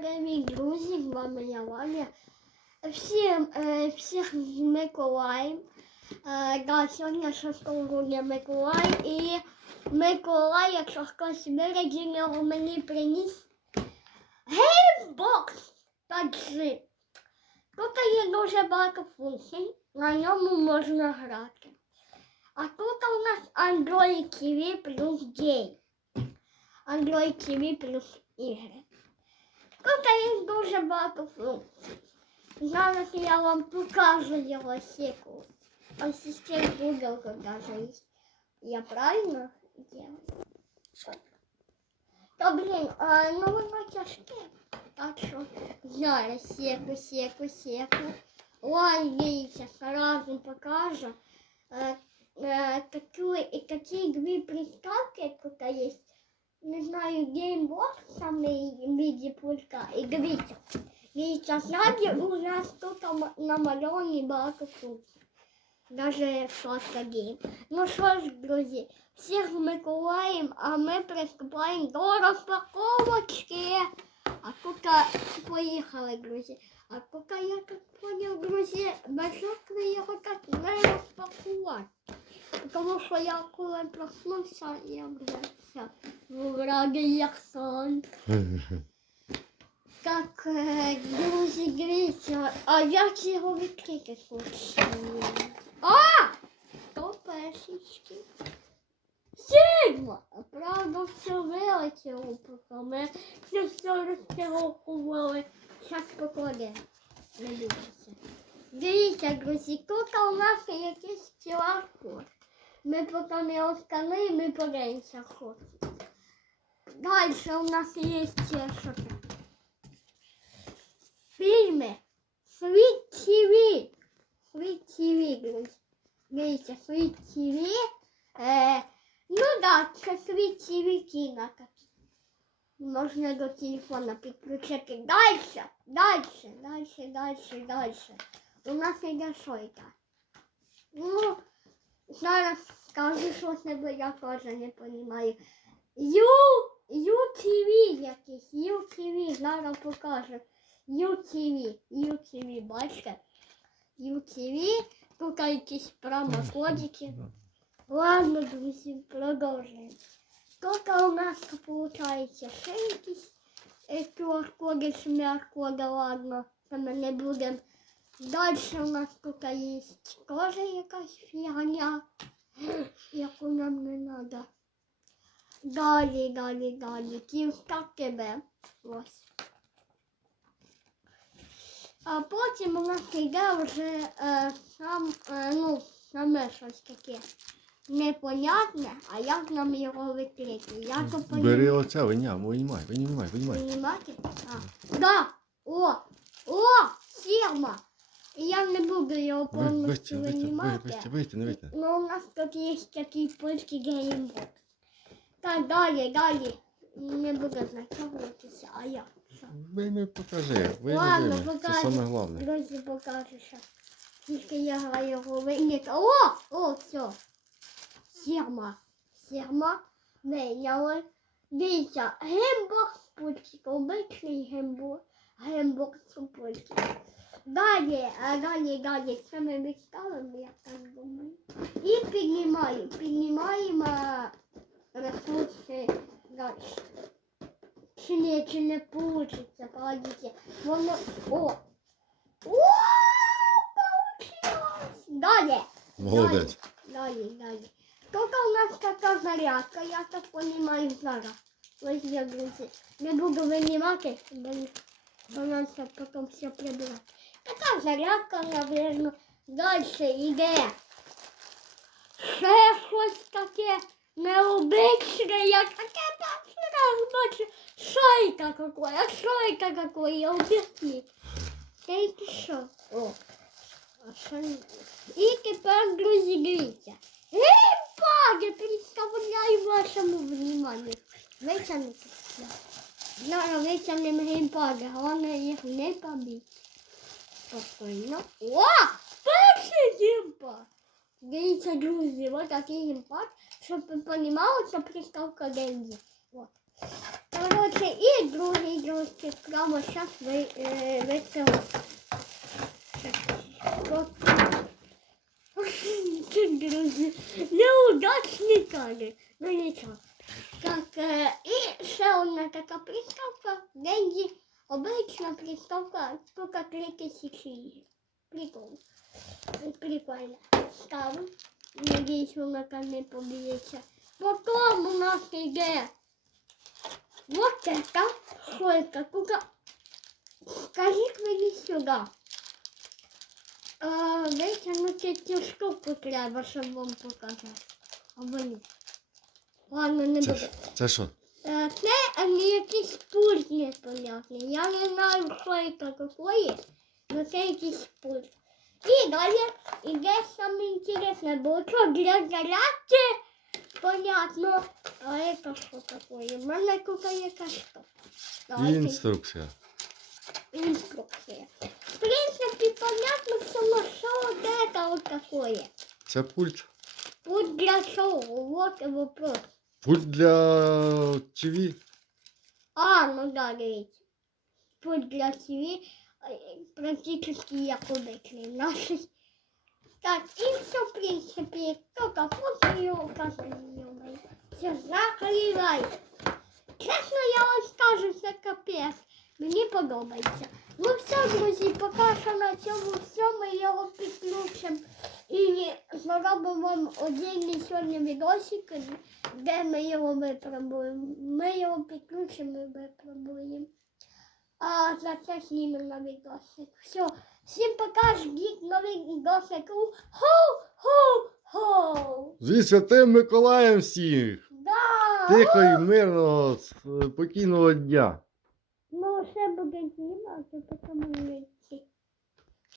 привіт, друзі! З вами я Ваня. Всім, е, всіх з Миколаєм. Е, да, сьогодні 6 грудня Миколай. І Миколай, якщо хтось виразив його мені приніс геймбокс. Так же. Тут є дуже багато функцій, на ньому можна грати. А тут у нас Android TV плюс гей. Android TV плюс ігри. Тут є дуже багато функцій. Зараз я вам покажу його сіку. Ассистент Google даже есть. Я правильно делаю? Що? Та блін, а, ну воно тяжке. Так що зараз сіку, сіку, сіку. Ой, дивіться, сразу покажу. Е, е, такі, і такі дві приставки тут є. Не знаю, геймбокс саме виді пулька. І дивіться. Дивіться, ззаді у нас тут намальовані багато функцій. Даже шостка гейм. Ну що ж, друзі, всіх Миколаєм, а ми приступаємо до розпаковочки. А поки поїхали, друзі. А поки я так поняв, друзі, бажати його так не розпакувати. Тому що я коли проснувся, я вже все. Вроде як сон. Так, е, друзі, дивіться, а як його відкрити хочу? А! То першечки. Сігма! Правда, все вилетіло, поки ми це все розтягували. Зараз покладемо. Не бійтеся. Дивіться, друзі, тут у нас якийсь QR-код. Ми поки не оскануємо, ми подивимося ход. Далі у нас є ще що це. Фільми. Світ ТВ. Світ ТВ, друзі. Дивіться, Світ ТВ. Е, ну да, це Світ ТВ кіно таке. Можна до телефона підключити. Дальше, дальше, дальше, дальше, дальше. У нас іде що йде? Ну, зараз скажу щось, бо я теж не розумію. Ю, ЮТВ якийсь, ЮТВ, зараз покажу. UTV, UTV, бачите? UTV, тут якісь промокодики. Ладно, друзі, продовжуємо. Тут у нас виходить ще якісь е, QR-коди, шмяр-коди, ладно, це ми не будемо. Далі у нас тут є теж якась фігня, яку нам не треба. Далі, далі, далі. Київська ТБ. Ось. А потім у нас йде вже е, сам, е, ну, саме щось таке непонятне, а як нам його відкрити? Я то Бери понімаю. оце, виняв, винімай, винімай, винімай. Понімаєте? А, да, о, о, сірма. Я не буду його повністю винімати. витя, витя, не витя. Ну, у нас тут є такий польський геймбокс. Так, далі, далі. Не буду затягуватися, а я. Вийми, покажи, вийми, Ладно, вийми. Це покажу. саме головне. Друзі, покажу. Тільки я граю його. О! О, все. Сірма. Сірма. Вийняли. Дивіться, гембокс пульчик. Обичний гембок. гембокс. Гембокс пульчик. Далі, а далі, далі. Це ми відставимо, я так думаю. І піднімаю. Піднімаємо ресурси далі. Чи не, чи не получиться, погодите. Воно, о, о, получилось. Далі, Молодець. далі, далі. Тут у нас така зарядка, я так понимаю зараз. Ось я, друзі, не буду бо, бо нам це все прибирати. Така зарядка, напевно, далі йде. Ще щось таке необичне, я таке перший раз бачу. Що это какое? А що это какое? Та й пішов. О. А що І тепер, друзі, дивіться. Геймпади представляю вашому вниманню. Витягнути. Зараз витягнемо геймпади, головне їх не побити. Спокійно. О! Перший геймпад! Дивіться, друзі, ось такий геймпад, щоб ви розуміли, це приставка деньги. От. Короче, і другий джойстик прямо зараз ви, е, виставимо. Друзі, неудачні кадри. Ну нічого. Так, е, і ще одна така приставка. Деньги. Обична приставка, тільки 3 тисячі. Прикол. Прикольно. Ставимо. Надіюсь, вона там не поб'ється. Потім у нас йде вот это. Що это? Тут скажіть мені сюди. А, витягнути цю штуку треба, щоб вам показати. Або ні. Ладно, не Це, буде. це що? Е, Це не якийсь пульт непонятний. Я не знаю, що це таке, але це якийсь пульт. І далі іде саме інтересне, бо що для зарядки, понятно, а це що таке? У мене тут. Давайте Інструкція. інструкція. В принципі, понятно, що на що це вот такое. Це пульт. Пульт для чого? Вот вопрос. Пульт для ТВ. А, ну да, дивіться. Пульт для ТВ практически як обичний наший. Так, і все, в принципі, тільки фото його показуємо. Все, закривай. Чесно, я вам скажу, це капець. Мені подобається. Ну все, друзі, поки що на цьому все, ми його підключимо. І зробимо вам отдельний сьогодні відосик, де ми його випробуємо. Ми його підключимо і випробуємо. А за це знімемо новий досик. Все, всім пока, ждіть новий досик. Хо-хо-хо! Зі святим Миколаєм всіх! Да! Тихо і мирного, спокійного дня. Ну, ще буде знімати, потім не